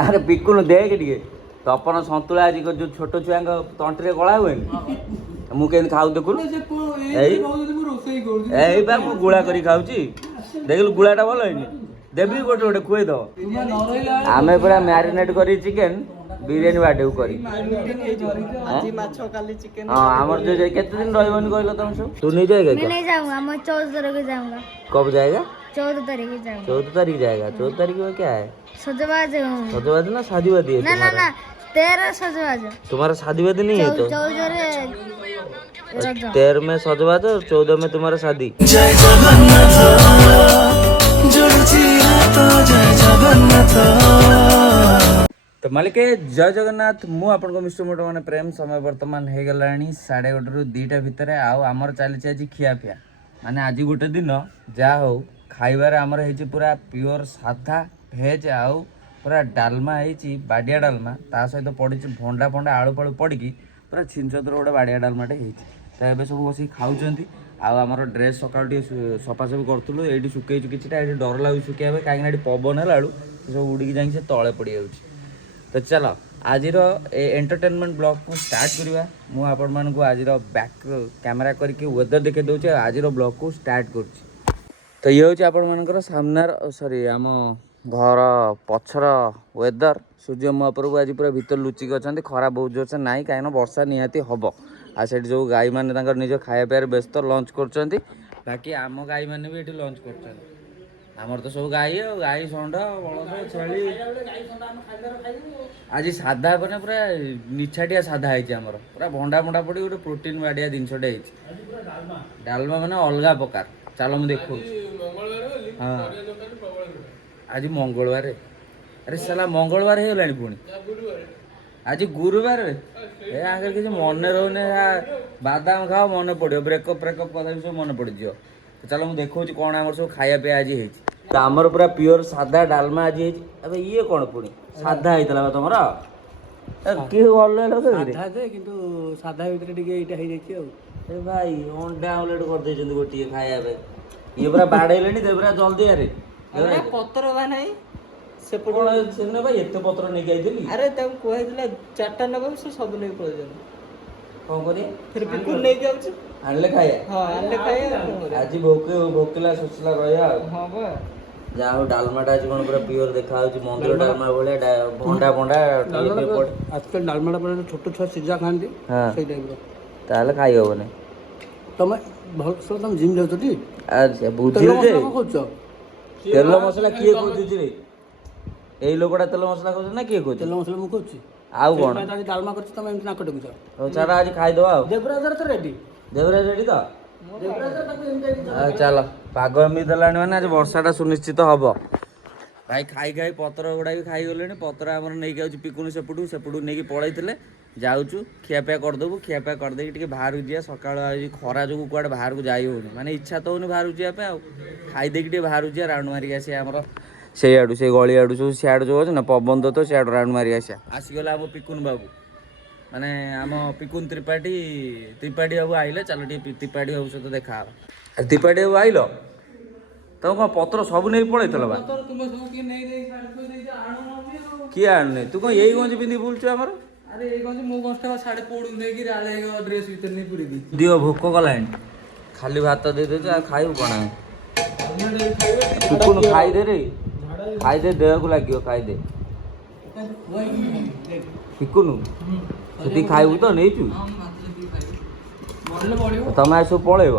ଆରେ ପିକୁନୁ ଦେଖେ ଟିକେ ତପନ ସନ୍ତୁଳା ଆଜି ଯୋଉ ଛୋଟ ଛୁଆଙ୍କ ତଣ୍ଟିରେ ଗଳା ହୁଏନି ମୁଁ କେମିତି ଖାଉ ଦେଖୁନୁ ଏଇ ବା ମୁଁ ଗୁଳା କରି ଖାଉଛି ଦେଖିଲୁ ଗୁଳାଟା ଭଲ ହେଇନି ଦେବି ଗୋଟେ ଗୋଟେ ଖୁଏଇଦବ ଆମେ ପୁରା ମ୍ୟାରିନେଟ୍ କରି ଚିକେନ ବିରିୟାନୀ ବାଡେକୁ କରି ହଁ ଆମର जो କେତେ दिन ରହିବନି କହିଲ ତମେ ସବୁ तू नहीं जाएगा मैं नहीं जाऊंगा मैं 14 तारीख को जाऊंगा कब जाएगा 14 तारीख को जाऊंगा 14 तारीख जाएगा 14 तारीख में क्या है सजवाज हूँ सजवादी ना शादीवादी है ना ना तुम्हारा ना 13 सजवाज तुम्हारा शादीवादी नहीं है तो 14 रे 13 में सजवाद और 14 में तुम्हारा शादी तो मालिक जय जगन्नाथ मु आपन मिस्टर मोटो माने प्रेम समय वर्तमान हो गला 11:30 रु 2टा भितर आमर चली आज खिया पिया माने आज गोटे दिन जहाँ हो खाइबार आमर है पूरा प्योर साधा भेज आउ पूरा डालमा है बाडिया डालमा ता सहित पड़ी भंडा फंडा आलू फालू पड़ी पूरा छिंचतर गोटे बाडिया डालमाटे होती तो ये सब बस खाऊँ आमर ड्रेस सकाल सफासफी करूँ ये शुकईचु कि डर लगू शुकैया कहीं पवन है सब उड़ी जाए तले पड़ जाऊँ तो चलो आज एंटरटेनमेंट ब्लॉग को स्टार्ट करवा मुझे आज बैक कैमेरा करके वेदर देखे दूचे आज ब्लॉग को स्टार्ट कर तो ये हूँ आपण मानकर सामनार सॉरी आम घर पछर वेदर सूर्य महाप्रभु आज पूरा भीतर लुचिक अच्छा खरा बहुत जोर से ना कहीं वर्षा निहाती हम आ जो गाई मैंने निज खाया पाइबार व्यस्त लंच कर बाकी आम गाई मैंने भी ये लंच कर आमर तो सब गाई गाई षंड बलद छेली आज साधा मैंने पूरा निछाटिया साधा है पूरा भंडा भंडा पड़ी गोटे प्रोटीन बाड़िया जिनसटे डालमा मैंने अलग प्रकार चलो मुझे देखो हाँ आज मंगलवार अरे साला मंगलवार हो गला पुणी आज गुरुवार आगे किसी मन रोने बादाम खाओ मन पड़ो ब्रेकअप ब्रेकअप कथा भी सब मन पड़ जाओ तो चलो मुझे देखो कौन आम सब खाया पे आज आमर पूरा प्योर साधा डालमा आज अब ये कौन पुणी साधा होता तुम किए भल साधा भर भाई अंडा आमलेट कर गोटे खाया ये पूरा बाड़े पूरा जल्दी अरे पतर बा नहीं से भाई एत पत्र नहीं आई अरे कहला 4टा नब से सब नहीं पड़ जाए कौन करिए फिर बिल्कुल नहीं जाउछ आनले खाया हां आनले खाया आज भोकला सोचला रहया हां बा जाओ डालमाटा आज कोन पूरा प्योर देखा होची मंदिर डालमा बोले भंडा भंडा आजकल डालमाटा पर छोट छोट सिजा खांदी सही टाइम रो ताले खाई होबने तमे भल से तुम जिम जाउ ती अच्छा बुझिल जे तेल मसला किए खोजुची रे एई लोकड़ा तेल मसला खोज ना किए खोज तेल मसला मु खोजची आउ कोन आज डालमा करछ तमे एमती नाक टेकुछ ओ चारा आज खाई दो आउ देवराजर तो रेडी देवराज रेडी तो देवराजर ताको एमती चलो पाग एमती देलानी माने आज वर्षाटा सुनिश्चित हम भाई खाई खाई पतर गुड़ा भी खाई गले पतर आम नहीं जाऊँ पिकुन सेपटू नहीं पलैते जाऊँ खियापिया करदेबू खियापिया करदे बाहर को जा सका खरा जो कूड़े बाहर को जाई होनी माने इच्छा तो होनी बाहर जावाई खाईदे बाहर जा राउंड मारिक आस आमर से आड़ू से गली आड़ू सब सियाड़ जो अच्छे ना पवन तो सियाड़ राउंड मारिक आसगला आम पिकुन बाबू माने आम पिकुन त्रिपाठी बाबू आइले चलो त्रिपाठी बाबू सहित देखा त्रिपाठी बाबू आइल तुम कौन पत्र सब नहीं पड़े किए आने तू कौन यही गंजी पिंधि बुलचु आमर अरे ए गंजी मो गंजटा साडे पोडू नेकी राळे ड्रेस भीतर नहीं पूरी दी दियो भोक गलानी खाली भात दे दे खाइबू कौन पिकुन खाईदे रे खाईदे देह को लगे खाईदे पिकुनु से खाइबू तो नहीं चु तुम सब पलैब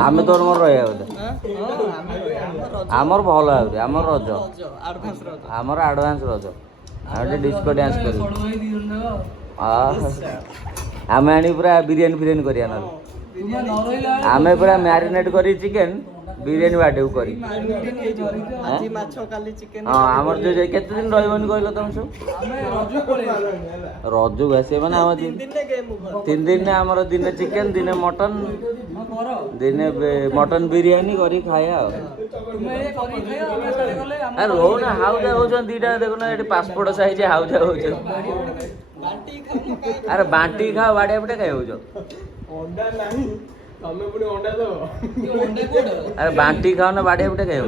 आम तोर मोर रहा बोधे आमर भल आमर रज आमर आडभांस रज डिस्को डांस कर आम आनी पूरा बिरियानी फिरियानी करिया आम पूरा मैरिनेट करी चिकेन बिरियानी बाडे करी हाँ आमर जो केते दिन रहबनी कहलो तुम सब रज से मैंने आम 3 दिन आमर दिने चिकेन दिने मटन दिने मटन बिरियानी करी खाया रो ना हाउजा हो दीटा देखो ना पासपोर्ट साइज हाउजा हो अरे बांटी खाओ बाड़िया पटे खाई हो ଆରେ ବାଣ୍ଟି ଖାଉନ ବାଡ଼ିଆ ପିଠା ଖାଇବ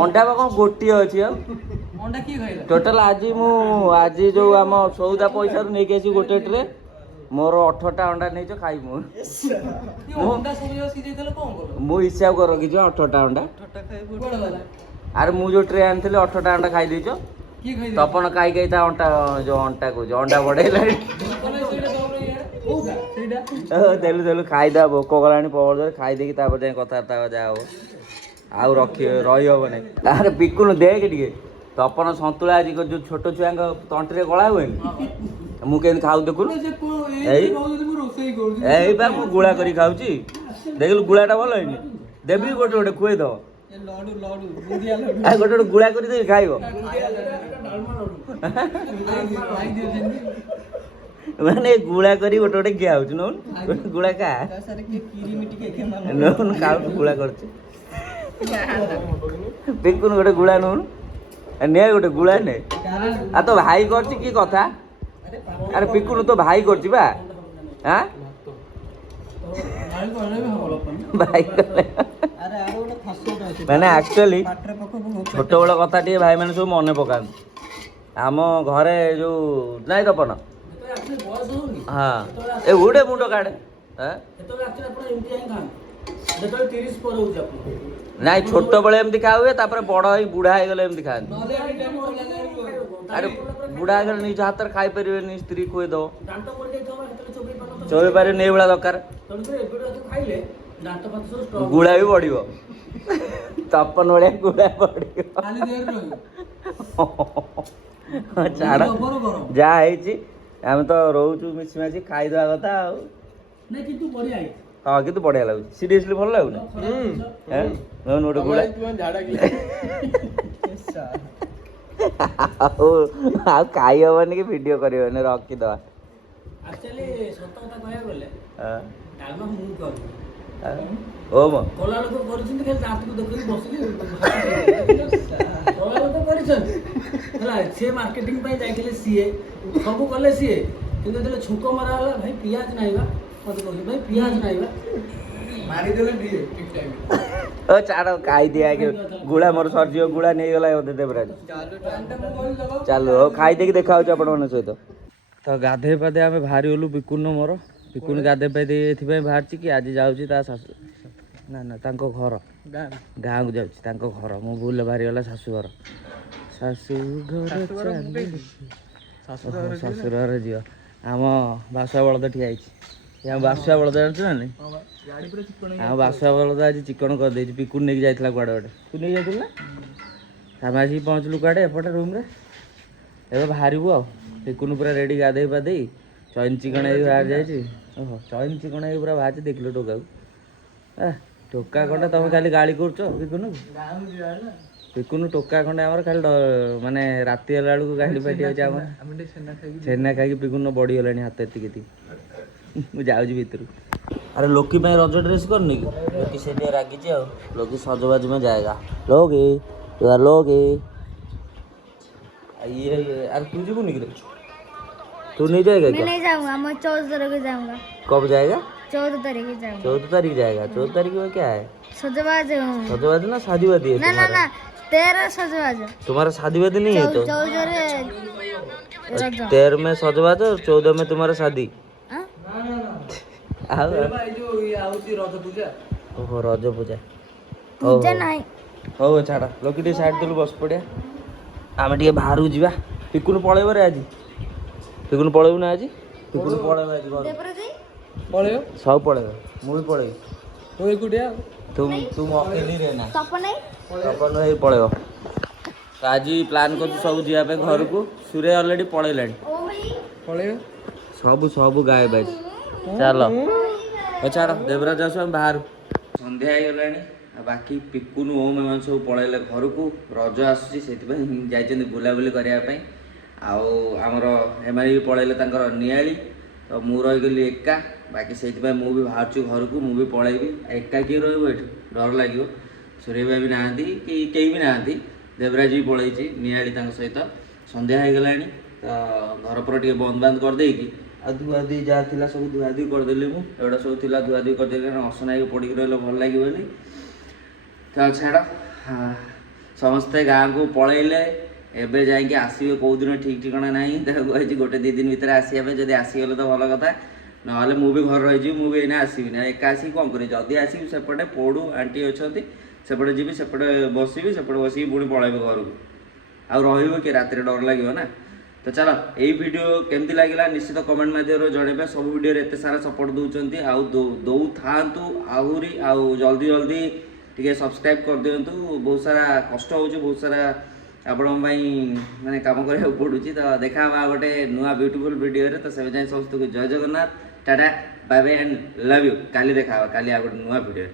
ଅଣ୍ଡା ବା କ'ଣ ଗୋଟିଏ ଅଛି ଆଉ ଟୋଟାଲ ଆଜି ଯୋଉ ଆମ ସଉଦା ପଇସାରୁ ନେଇକି ଆସିବି ଗୋଟେ ଟ୍ରେ ମୋର 18ଟା ଅଣ୍ଡା ନେଇଛ ଖାଇବି ମୁଁ ହିସାବ କରି ରଖିଛି 18ଟା ଅଣ୍ଡା ଆରେ ମୁଁ ଯୋଉ ଟ୍ରେ ଆଣିଥିଲି 18ଟା ଅଣ୍ଡା ଖାଇ ଦେଇଛ ତପନ ଖାଇ ତା ଅଣ୍ଟା ଯୋଉ ଅଣ୍ଟା କହୁଛି ଅଣ୍ଡା ବଢେଇଲାଣି ଦେଲୁ ଖାଇଦବା ଭୋକ କଲାଣି ପବଳରେ ଖାଇଦେଇକି ତାପରେ ଯାଇ କଥାବାର୍ତ୍ତା ଯାହା ହବ ଆଉ ରହିହବ ନାହିଁ ଆରେ ପିକୁନୁ ଦେଖେ ଟିକେ ତପନ ସନ୍ତୁଳା ଆଜି ଯୋଉ ଛୋଟ ଛୁଆଙ୍କ ତଣ୍ଟିରେ ଗଳା ହୁଏନି ମୁଁ କେମିତି ଖାଉ ଦେଖୁନୁ ଏଇ ବା ମୁଁ ଗୁଳା କରି ଖାଉଛି ଦେଖିଲୁ ଗୁଳାଟା ଭଲ ହେଇନି ଦେବି ଗୋଟେ ଗୋଟେ ଖୁଏଇଦବ ଗୋଟେ ଗୁଳା କରି ଦେବି ଖାଇବ ମାନେ ଗୁଳା କରି ଗୋଟେ ଗୋଟେ ଖିଆ ହଉଛି ନଉନୁ ଗୁଳା ଖା ନଉନୁ ଖାଉନୁ ଗୁଳା କରୁଛି ପିଙ୍କୁନୁ ଗୋଟେ ଗୁଳା ନଉନୁ ନେ ଗୋଟେ ଗୁଳା ନେ ଆଉ ତୋ ଭାଇ କରୁଛି କି କଥା ଆରେ ପିକୁନୁ ତୋ ଭାଇ କରୁଛି ବା ଆଁ ଭାଇ ମାନେ ଆକ୍ଚୁଆଲି ଛୋଟବେଳ କଥା ଟିକେ ଭାଇମାନେ ସବୁ ମନେ ପକାନ୍ତି ଆମ ଘରେ ଯୋଉ ନାଇଁ ତପନ ହଁ ଏ ଉଡେ ମୁଣ୍ଡ କାଢେ ନାଇଁ ଛୋଟବେଳେ ଏମିତି ଖାଆ ହୁଏ ତାପରେ ବଡ ହେଇ ବୁଢା ହେଇଗଲେ ଏମିତି ଖାଆନ୍ତି ଆରେ ବୁଢା ହେଇଗଲେ ନିଜ ହାତରେ ଖାଇପାରିବେନି ସ୍ତ୍ରୀ ଖୁଏଇଦବ ଚୋବେଇ ପାରିବେନି ଏଇଭଳିଆ ଦରକାର ଗୁଳା ବି ବଢିବ ତପନ ଭଳିଆ ଗୁଳା ବଢିବ ଛାଡ ଯାହା ହେଇଛି ଆମେ ତ ରହୁଛୁ ମିଶି ମାସି ଖାଇଦବା କଥା ଆଉ ହଁ କିନ୍ତୁ ବଢିଆ ଲାଗୁଛି ସିରିୟସଲି ଭଲ ଲାଗୁନି ଗୋଟେ ଗୁଳା ଆଉ ଖାଇ ହବନି କି ଭିଡିଓ କରିବନି ରଖିଦବା ଓ ମୋ କଲା ଲୋକ କରିଛନ୍ତି ଖାଲି ଦାନ୍ତକୁ ଦେଖିକି ବସିକି କଲା ଲୋକ କରିଛନ୍ତି ହେଲା ସିଏ ମାର୍କେଟିଂ ପାଇଁ ଯାଇଥିଲେ ସିଏ ସବୁ କଲେ ସିଏ କିନ୍ତୁ ଯେତେବେଳେ ଛୁଙ୍କ ମରା ହେଲା ଭାଇ ପିଆଜ ନାହିଁ ବା ମତେ କହୁଛି ଭାଇ ପିଆଜ ନାହିଁ ବା ମାରିଦେଲେ ଦିଏ ଠିକ ଟାଇମ ଓ ଛାଡ଼ ଖାଇଦିଆ ଗୁଳା ମୋର ସରିଯିବ ଗୁଳା ନେଇଗଲା ବୋଧେ ଦେବରାଜ ଚାଲୁ ହଉ ଖାଇଦେଇକି ଦେଖା ହଉଛି ଆପଣମାନଙ୍କ ସହିତ ତ ଗାଧେଇ ପାଧେଇ ଆମେ ବାହାରି ଗଲୁ ପିକୁନ ମୋର ପିକୁନ ଗାଧେଇ ପାଧେଇ ଏଥିପାଇଁ ବାହାରିଛି କି ଆଜି ଯାଉଛି ତା ଶାଶୁ ନା ତାଙ୍କ ଘର ଗାଁକୁ ଯାଉଛି ତାଙ୍କ ଘର ମୁଁ ଭୁଲରେ ବାହାରିଗଲା ଶାଶୁଘର ଶ୍ୱଶୁର ଘର ଝିଅ ଆମ ବାସୁଆ ବଳଦ ଠିଆ ହେଇଛି ଆମ ବାସୁଆ ବଳଦ ଜାଣିଛୁ ନା ନାଇଁ ଆମ ବାସୁଆ ବଳଦ ଆଜି ଚିକଣ କରିଦେଇଛି ପିକୁନ ନେଇକି ଯାଇଥିଲା କୁଆଡ଼େ ଗୋଟେ ତୁ ନେଇକି ଯାଇଥିଲୁ ନା ଆମେ ଆସିକି ପହଞ୍ଚିଲୁ କୁଆଡ଼େ ଏପଟେ ରୁମ୍ରେ ଏବେ ବାହାରିବୁ ଆଉ ପିକୁନ ପୁରା ରେଡ଼ି ଗାଧେଇ ପାଧେଇ ଚଇନ ଚିକଣ ହେଇକି ବାହାରି ଯାଇଛି ଓହୋ ଚଇନ ଚିକଣ ହେଇକି ପୁରା ବାହାରିଛି ଦେଖିଲୁ ଟୋକାକୁ ଟୋକା ଖଣ୍ଡେ ତମେ ଖାଲି ଗାଳି କରୁଛ ପିକୁନୁ ଟୋକା ଖଣ୍ଡେ ଆମର ଖାଲି ମାନେ ରାତି ହେଲା ବେଳକୁ ଗାଳି ପାଟି ହେଉଛି ଆମର ଛେନା ଖାଇକି ପିକୁନ ବଢ଼ିଗଲାଣି ହାତ ଏତିକି ମୁଁ ଯାଉଛି ଭିତରୁ अरे लोकी ପାଇଁ ରଜ ଡ୍ରେସ୍ କରିନି କି ଲୋକି ସେ ଟିକେ ରାଗିଛି ଆଉ लोकी सजबाज में जाएगा लोगी यार लोगी ये अरे तू जीवनी कि तू नहीं जाएगा क्या? मैं नहीं जाऊंगा, मैं 14 तारीख को जाऊंगा। कब जाएगा? 14 तारीख को जाऊंगा। 14 तारीख जाएगा। 14 तारीख में क्या है? सजबाज हूँ। सजबाज ना शादीवादी है? ना 13 सजबाज। तुम्हारा शादीवादी नहीं है तो? 13 में सजबाज और 14 में तुम्हारा शादी। ओहो रज पूजा पूजा नहीं हो छाड़ लोक टे साइड देलु बस पड़िया आम टे बाहर जा पिकुन पलैब रे आज पिकुन पलैबू ना आज पिकुन पलैब आज पलैब सब पलैब मुझे पलैब तुम अकेली रे ना तपन भाई पलैब आज प्लान कर सब जावाई घर को सूर्य अलरेडी पलैला सब सब गायब आज चल छाड़ देवराज आस बाहर सन्ध्या हो गला बाकी पिकुन ओम एम सब पलैले घर को रज आसूसी से बुलाबुली करने आमर एम भी पलैले निआली तो मु रहीगली एका बाकी से मुझे भी बाहर घर को मुझे पलैबी एका किए रही डर लगे सूर्य भाई भी नहांती कि कहीं भी नहांती देवराज भी पलैची निआली सहित सन्ध्या हो गला तो घर पर बंद बांध करदे ଆଉ ଧୁଆଧୁଇ ଯାହା ଥିଲା ସବୁ ଧୁଆଧୁଇ କରିଦେଲି ମୁଁ ଏଗୁଡ଼ା ସବୁ ଥିଲା ଧୁଆଧୁଇ କରିଦେଲି କାରଣ ଅସନା ହେଇକି ପଡ଼ିକି ରହିଲେ ଭଲ ଲାଗିବନି। ତ ଛାଡ଼ ସମସ୍ତେ ଗାଁକୁ ପଳେଇଲେ ଏବେ ଯାଇକି ଆସିବେ କେଉଁଦିନ ଠିକ୍ ଠିକଣା ନାହିଁ ତାକୁ କହିଛି 1-2 ଦିନ ଭିତରେ ଆସିବା ପାଇଁ ଯଦି ଆସିଗଲେ ତ ଭଲ କଥା ନହେଲେ ମୁଁ ବି ଘରେ ରହିଯିବି ମୁଁ ବି ଏଇନା ଆସିବିନି ଏକା ଆସିକି କ'ଣ କରିବି ଯଦି ଆସିବି ସେପଟେ ପୋଡ଼ୁ ଆଣ୍ଟି ଅଛନ୍ତି ସେପଟେ ଯିବି ସେପଟେ ବସିକି ପୁଣି ପଳେଇବି ଘରକୁ ଆଉ ରହିବ କି ରାତିରେ ଡର ଲାଗିବ ନା। ତ ଚାଲ ଏଇ ଭିଡ଼ିଓ କେମିତି ଲାଗିଲା ନିଶ୍ଚିତ କମେଣ୍ଟ ମାଧ୍ୟମରେ ଜଣେଇବେ। ସବୁ ଭିଡ଼ିଓରେ ଏତେ ସାରା ସପୋର୍ଟ ଦେଉଛନ୍ତି ଆଉ ଦଉଥାନ୍ତୁ ଆହୁରି ଆଉ ଜଲ୍ଦି ଟିକେ ସବସ୍କ୍ରାଇବ୍ କରିଦିଅନ୍ତୁ। ବହୁତ ସାରା କଷ୍ଟ ହେଉଛି ବହୁତ ସାରା ଆପଣଙ୍କ ପାଇଁ ମାନେ କାମ କରିବାକୁ ପଡ଼ୁଛି। ତ ଦେଖା ହେବା ଗୋଟେ ନୂଆ ବ୍ୟୁଟିଫୁଲ୍ ଭିଡ଼ିଓରେ। ତ ସେବେ ଯାଏଁ ସମସ୍ତଙ୍କୁ ଜୟ Jagannath tata bye bye and love you. କାଲି ଦେଖା ହେବା କାଲି ଆଉ ଗୋଟେ ନୂଆ ଭିଡ଼ିଓରେ।